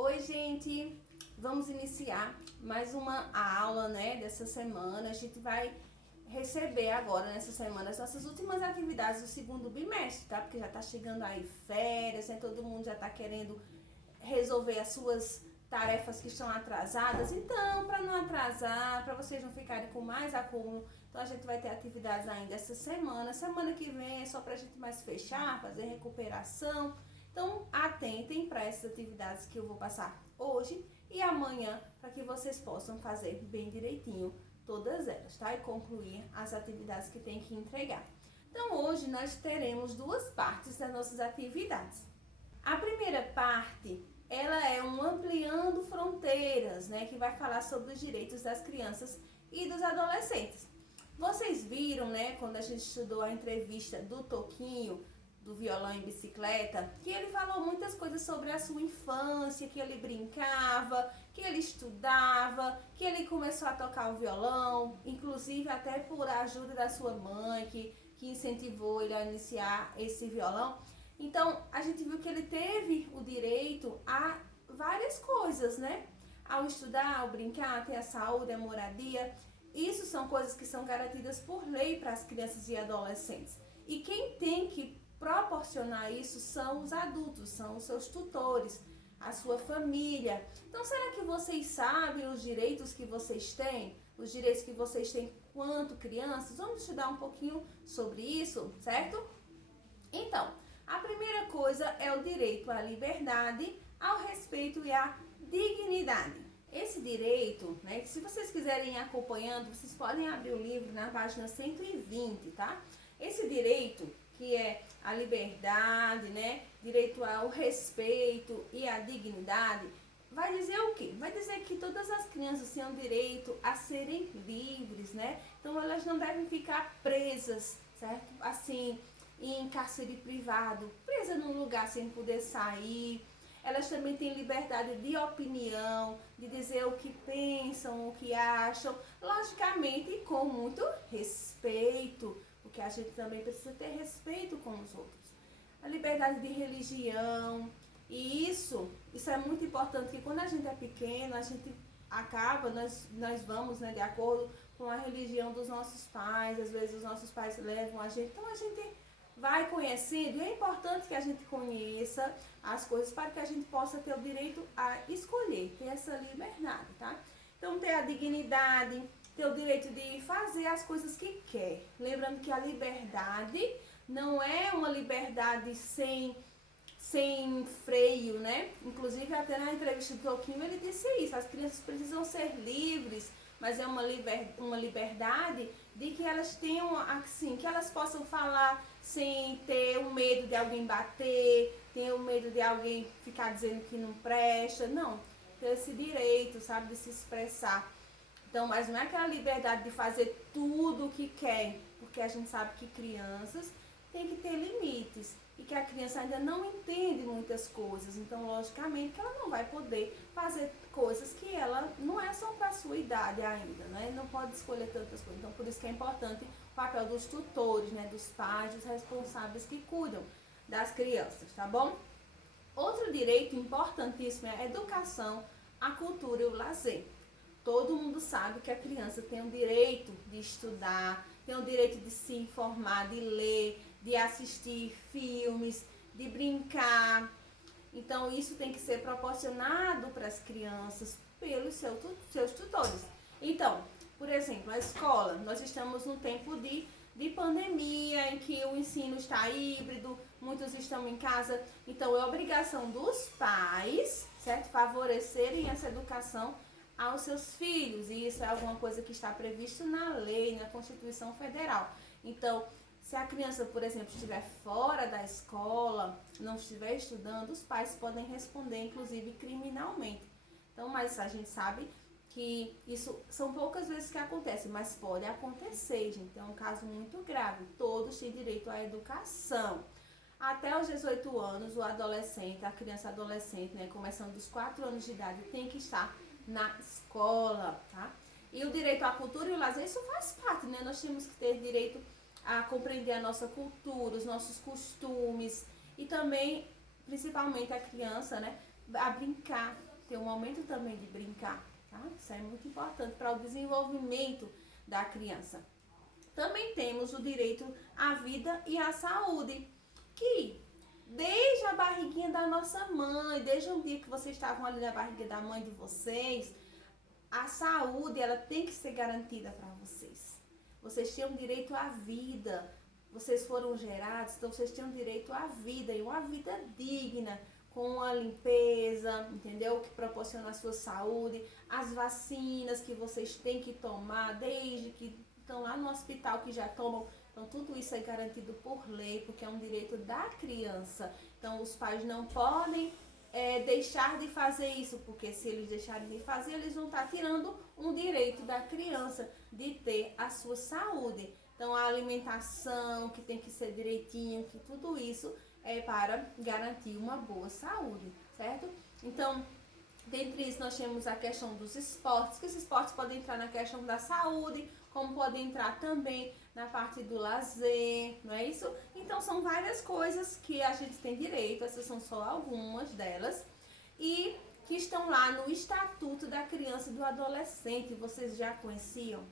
Oi, gente! Vamos iniciar mais uma aula, né, dessa semana. A gente vai receber agora, nessa semana, as nossas últimas atividades do segundo bimestre, tá? Porque já tá chegando aí férias, né? Todo mundo já tá querendo resolver as suas tarefas que estão atrasadas. Então, para não atrasar, para vocês não ficarem com mais acúmulo, então a gente vai ter atividades ainda essa semana. Semana que vem é só pra gente mais fechar, fazer recuperação. Então, atentem para essas atividades que eu vou passar hoje e amanhã, para que vocês possam fazer bem direitinho todas elas, tá? E concluir as atividades que tem que entregar. Então, hoje nós teremos duas partes das nossas atividades. A primeira parte, ela é um Ampliando Fronteiras, né? Que vai falar sobre os direitos das crianças e dos adolescentes. Vocês viram, né, quando a gente estudou a entrevista do Toquinho, do violão em bicicleta, que ele falou muitas coisas sobre a sua infância, que ele brincava, que ele estudava, que ele começou a tocar o violão, inclusive até por ajuda da sua mãe, que incentivou ele a iniciar esse violão. Então, a gente viu que ele teve o direito a várias coisas, né? Ao estudar, ao brincar, ter a saúde, a moradia. Isso são coisas que são garantidas por lei para as crianças e adolescentes. E quem tem que proporcionar isso são os adultos, são os seus tutores, a sua família. Então, será que vocês sabem os direitos que vocês têm? Os direitos que vocês têm quanto crianças? Vamos estudar um pouquinho sobre isso, certo? Então, a primeira coisa é o direito à liberdade, ao respeito e à dignidade. Esse direito, né, que se vocês quiserem ir acompanhando, vocês podem abrir o livro na página 120, tá? Esse direito, que é a liberdade, né, direito ao respeito e à dignidade, vai dizer o quê? Vai dizer que todas as crianças têm o direito a serem livres, né? Então elas não devem ficar presas, certo? Assim, em cárcere privado, presa num lugar sem poder sair. Elas também têm liberdade de opinião, de dizer o que pensam, o que acham, logicamente com muito respeito, porque a gente também precisa ter respeito com os outros. A liberdade de religião, e isso é muito importante, que quando a gente é pequeno, a gente acaba, nós vamos, né, de acordo com a religião dos nossos pais, às vezes os nossos pais levam a gente, então a gente vai conhecendo, e é importante que a gente conheça as coisas para que a gente possa ter o direito a escolher, ter essa liberdade, tá? Então, ter a dignidade, ter o direito de fazer as coisas que quer. Lembrando que a liberdade não é uma liberdade sem freio, né? Inclusive, até na entrevista do Toquinho, ele disse isso, as crianças precisam ser livres, mas é uma liberdade de que elas tenham, assim, que elas possam falar sem ter o medo de alguém bater, ter o medo de alguém ficar dizendo que não presta, não. Ter esse direito, sabe, de se expressar. Então, mas não é aquela liberdade de fazer tudo o que quer, porque a gente sabe que crianças têm que ter limites e que a criança ainda não entende muitas coisas, então logicamente que ela não vai poder fazer coisas que ela não é só para a sua idade ainda, né? Não pode escolher tantas coisas, então por isso que é importante o papel dos tutores, né? Dos pais, dos responsáveis que cuidam das crianças, tá bom? Outro direito importantíssimo é a educação, a cultura e o lazer. Todo mundo sabe que a criança tem o direito de estudar, tem o direito de se informar, de ler, de assistir filmes, de brincar. Então, isso tem que ser proporcionado para as crianças pelos seus tutores. Então, por exemplo, a escola, nós estamos num tempo de pandemia, em que o ensino está híbrido, muitos estão em casa. Então, é obrigação dos pais, certo? Favorecerem essa educação aos seus filhos, e isso é alguma coisa que está previsto na lei, na Constituição Federal. Então, se a criança, por exemplo, estiver fora da escola, não estiver estudando, os pais podem responder, inclusive criminalmente. Então, mas a gente sabe que isso são poucas vezes que acontece, mas pode acontecer, gente. É um caso muito grave. Todos têm direito à educação. Até os 18 anos, o adolescente, a criança adolescente, né, começando dos 4 anos de idade, tem que estar na escola, tá? E o direito à cultura e o lazer, isso faz parte, né? Nós temos que ter direito a compreender a nossa cultura, os nossos costumes e também, principalmente a criança, né, a brincar. ter um momento também de brincar, tá? Isso é muito importante para o desenvolvimento da criança. Também temos o direito à vida e à saúde, que desde a barriguinha da nossa mãe, desde o dia que vocês estavam ali na barriga da mãe de vocês, a saúde, ela tem que ser garantida para vocês. Vocês têm um direito à vida. Vocês foram gerados, então vocês têm um direito à vida, e uma vida digna, com a limpeza, entendeu? Que proporciona a sua saúde, as vacinas que vocês têm que tomar, desde que estão lá no hospital que já tomam. Então tudo isso é garantido por lei, porque é um direito da criança. Então os pais não podem deixar de fazer isso, porque se eles deixarem de fazer, eles vão estar tirando um direito da criança de ter a sua saúde. Então a alimentação, que tem que ser direitinho, que tudo isso é para garantir uma boa saúde, certo? Então, dentre isso, nós temos a questão dos esportes, que os esportes podem entrar na questão da saúde, como podem entrar também na parte do lazer, não é isso? Então, são várias coisas que a gente tem direito, essas são só algumas delas, e que estão lá no Estatuto da Criança e do Adolescente. Vocês já conheciam?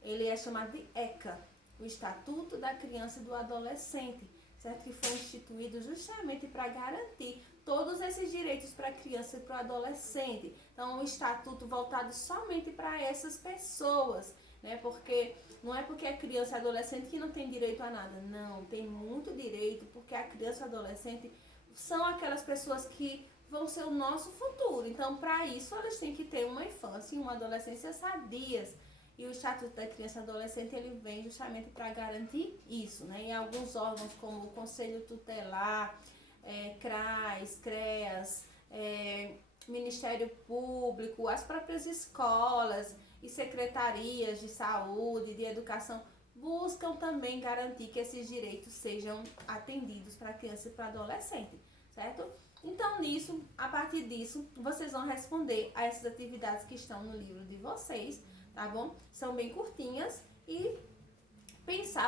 Ele é chamado de ECA, o Estatuto da Criança e do Adolescente, certo? Que foi instituído justamente para garantir todos esses direitos para a criança e para o adolescente. Então, um estatuto voltado somente para essas pessoas, né? Porque não é porque é criança e adolescente que não tem direito a nada. Não, tem muito direito, porque a criança e adolescente são aquelas pessoas que vão ser o nosso futuro. Então, para isso, elas têm que ter uma infância e uma adolescência sadias. E o Estatuto da Criança e Adolescente, ele vem justamente para garantir isso, né? E alguns órgãos como o Conselho Tutelar, CRAS, CREAS, Ministério Público, as próprias escolas e secretarias de saúde, de educação, buscam também garantir que esses direitos sejam atendidos para a criança e para o adolescente, certo? Então, nisso, a partir disso, vocês vão responder a essas atividades que estão no livro de vocês, tá bom? São bem curtinhas e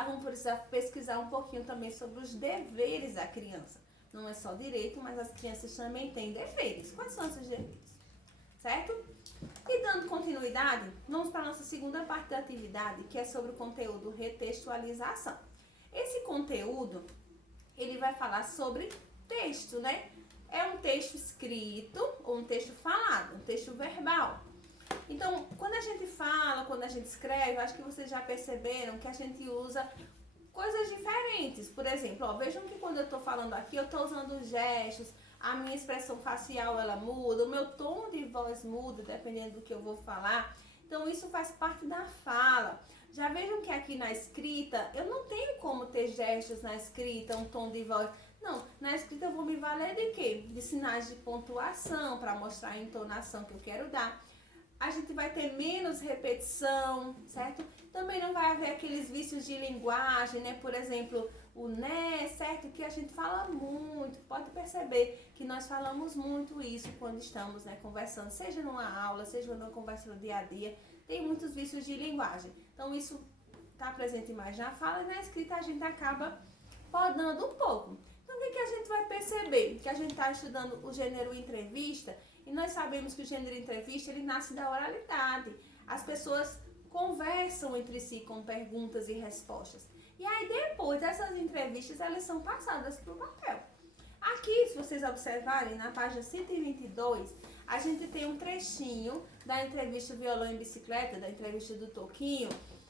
vão precisar pesquisar um pouquinho também sobre os deveres da criança. Não é só direito, mas as crianças também têm deveres. Quais são esses deveres? Certo? E dando continuidade, vamos para a nossa segunda parte da atividade, que é sobre o conteúdo retextualização. Esse conteúdo, ele vai falar sobre texto, né? É um texto escrito ou um texto falado, um texto verbal. Então, quando a gente fala, quando a gente escreve, acho que vocês já perceberam que a gente usa coisas diferentes. Por exemplo, vejam que quando eu estou falando aqui, eu estou usando gestos, a minha expressão facial ela muda, o meu tom de voz muda, dependendo do que eu vou falar. Então, isso faz parte da fala. Já vejam que aqui na escrita, eu não tenho como ter gestos na escrita, um tom de voz. Não, na escrita eu vou me valer de quê? De sinais de pontuação, para mostrar a entonação que eu quero dar. A gente vai ter menos repetição, certo? Também não vai haver aqueles vícios de linguagem, né? Por exemplo, o né, certo? Que a gente fala muito. Pode perceber que nós falamos muito isso quando estamos, né, conversando, seja numa aula, seja numa conversa do dia a dia. Tem muitos vícios de linguagem. Então, isso está presente mais na fala e na escrita a gente acaba podando um pouco. Então, o que a gente vai perceber? Que a gente está estudando o gênero entrevista. E nós sabemos que o gênero entrevista, ele nasce da oralidade. As pessoas conversam entre si com perguntas e respostas. E aí, depois dessas entrevistas, elas são passadas para o papel. Aqui, se vocês observarem, na página 122, a gente tem um trechinho da entrevista Violão e Bicicleta, da entrevista do Toquinho.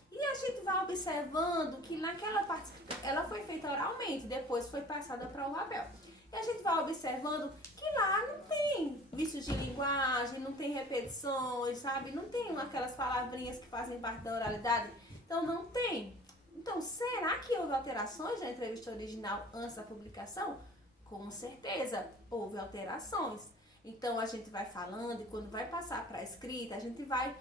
E a gente vai observando que naquela parte, ela foi feita oralmente, depois foi passada para o papel. E a gente vai observando que lá não tem vícios de linguagem, não tem repetições, sabe? Não tem aquelas palavrinhas que fazem parte da oralidade. Então, não tem. Então, será que houve alterações na entrevista original antes da publicação? Com certeza, houve alterações. Então, a gente vai falando e quando vai passar para a escrita, a gente vai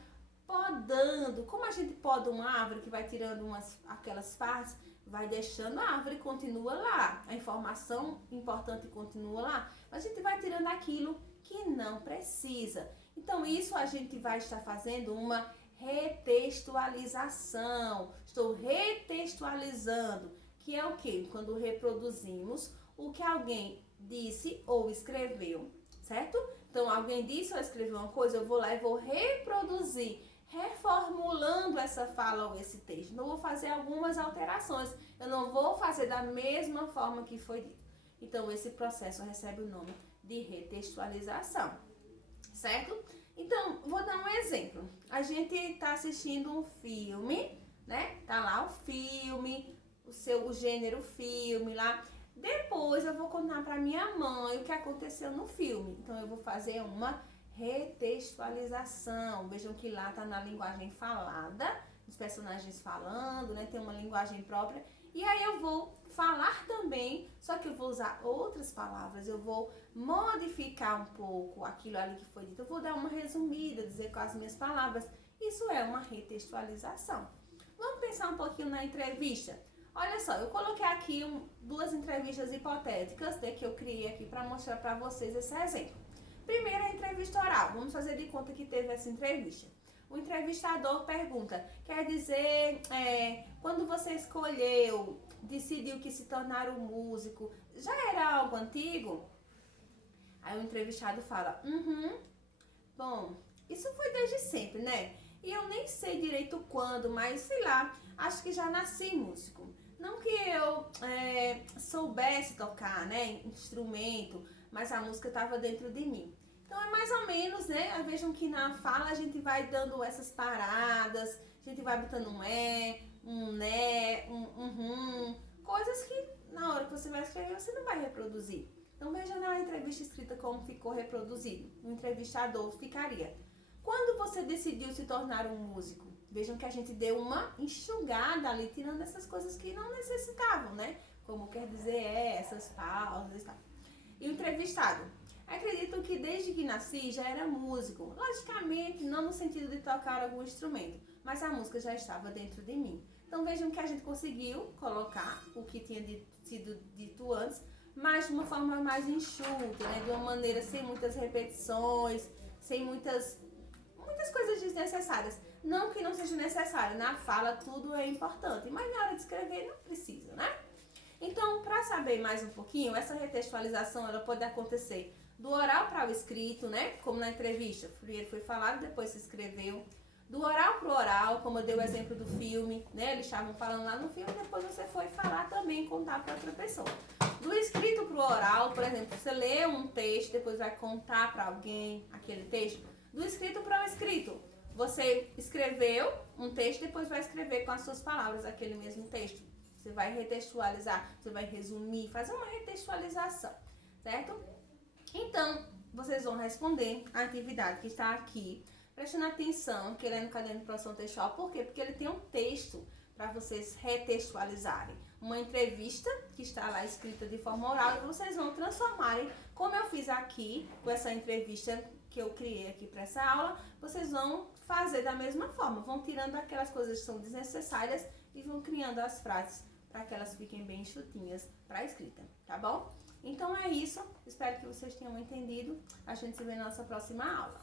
podando. Como a gente poda uma árvore que vai tirando aquelas partes, vai deixando a árvore, continua lá. A informação importante continua lá. Mas a gente vai tirando aquilo que não precisa. Então, isso a gente vai estar fazendo uma retextualização. Estou retextualizando, que é o quê? Quando reproduzimos o que alguém disse ou escreveu, certo? Então, alguém disse ou escreveu uma coisa, eu vou lá e vou reproduzir, reformulando essa fala ou esse texto. Não vou fazer algumas alterações, eu não vou fazer da mesma forma que foi dito. Então, esse processo recebe o nome de retextualização, certo? Então, vou dar um exemplo. A gente está assistindo um filme, né? Tá lá o filme, o gênero filme lá. Depois eu vou contar para minha mãe o que aconteceu no filme. Então, eu vou fazer uma retextualização. Vejam que lá tá na linguagem falada, os personagens falando, né? Tem uma linguagem própria. E aí eu vou falar também, só que eu vou usar outras palavras, eu vou modificar um pouco aquilo ali que foi dito. Eu vou dar uma resumida, dizer com as minhas palavras. Isso é uma retextualização. Vamos pensar um pouquinho na entrevista. Olha só, eu coloquei aqui duas entrevistas hipotéticas, né, que eu criei aqui para mostrar para vocês esse exemplo. Primeiro, a entrevista oral. Vamos fazer de conta que teve essa entrevista. O entrevistador pergunta, quer dizer, quando você decidiu que se tornar um músico, já era algo antigo? Aí o entrevistado fala, bom, isso foi desde sempre, né? E eu nem sei direito quando, mas sei lá, acho que já nasci músico. Não que eu soubesse tocar, né, instrumento, mas a música estava dentro de mim. Então é mais ou menos, né? Vejam que na fala a gente vai dando essas paradas, a gente vai botando um um né, coisas que na hora que você vai escrever você não vai reproduzir. Então veja na entrevista escrita como ficou reproduzido. O entrevistador ficaria: quando você decidiu se tornar um músico? Vejam que a gente deu uma enxugada ali, tirando essas coisas que não necessitavam, né? Como quer dizer essas pausas e tal. E o entrevistado: acredito que desde que nasci já era músico. Logicamente, não no sentido de tocar algum instrumento, mas a música já estava dentro de mim. Então vejam que a gente conseguiu colocar o que tinha sido dito antes, mas de uma forma mais enxuta, né? De uma maneira sem muitas repetições, sem muitas coisas desnecessárias. Não que não seja necessário, na fala tudo é importante, mas na hora de escrever não precisa, né? Então, para saber mais um pouquinho, essa retextualização ela pode acontecer do oral para o escrito, né? Como na entrevista, primeiro foi falado, depois se escreveu. Do oral para o oral, como eu dei o exemplo do filme, né? Eles estavam falando lá no filme, depois você foi falar também, contar para outra pessoa. Do escrito para o oral, por exemplo, você lê um texto, depois vai contar para alguém aquele texto. Do escrito para o escrito, você escreveu um texto, depois vai escrever com as suas palavras aquele mesmo texto. Você vai retextualizar, você vai resumir, fazer uma retextualização, certo? Então, vocês vão responder a atividade que está aqui, prestando atenção, querendo o caderno de produção textual. Por quê? Porque ele tem um texto para vocês retextualizarem. Uma entrevista que está lá escrita de forma oral e vocês vão transformarem, como eu fiz aqui, com essa entrevista que eu criei aqui para essa aula, vocês vão fazer da mesma forma. Vão tirando aquelas coisas que são desnecessárias e vão criando as frases para que elas fiquem bem enxutinhas para a escrita, tá bom? Então é isso, espero que vocês tenham entendido. A gente se vê na nossa próxima aula.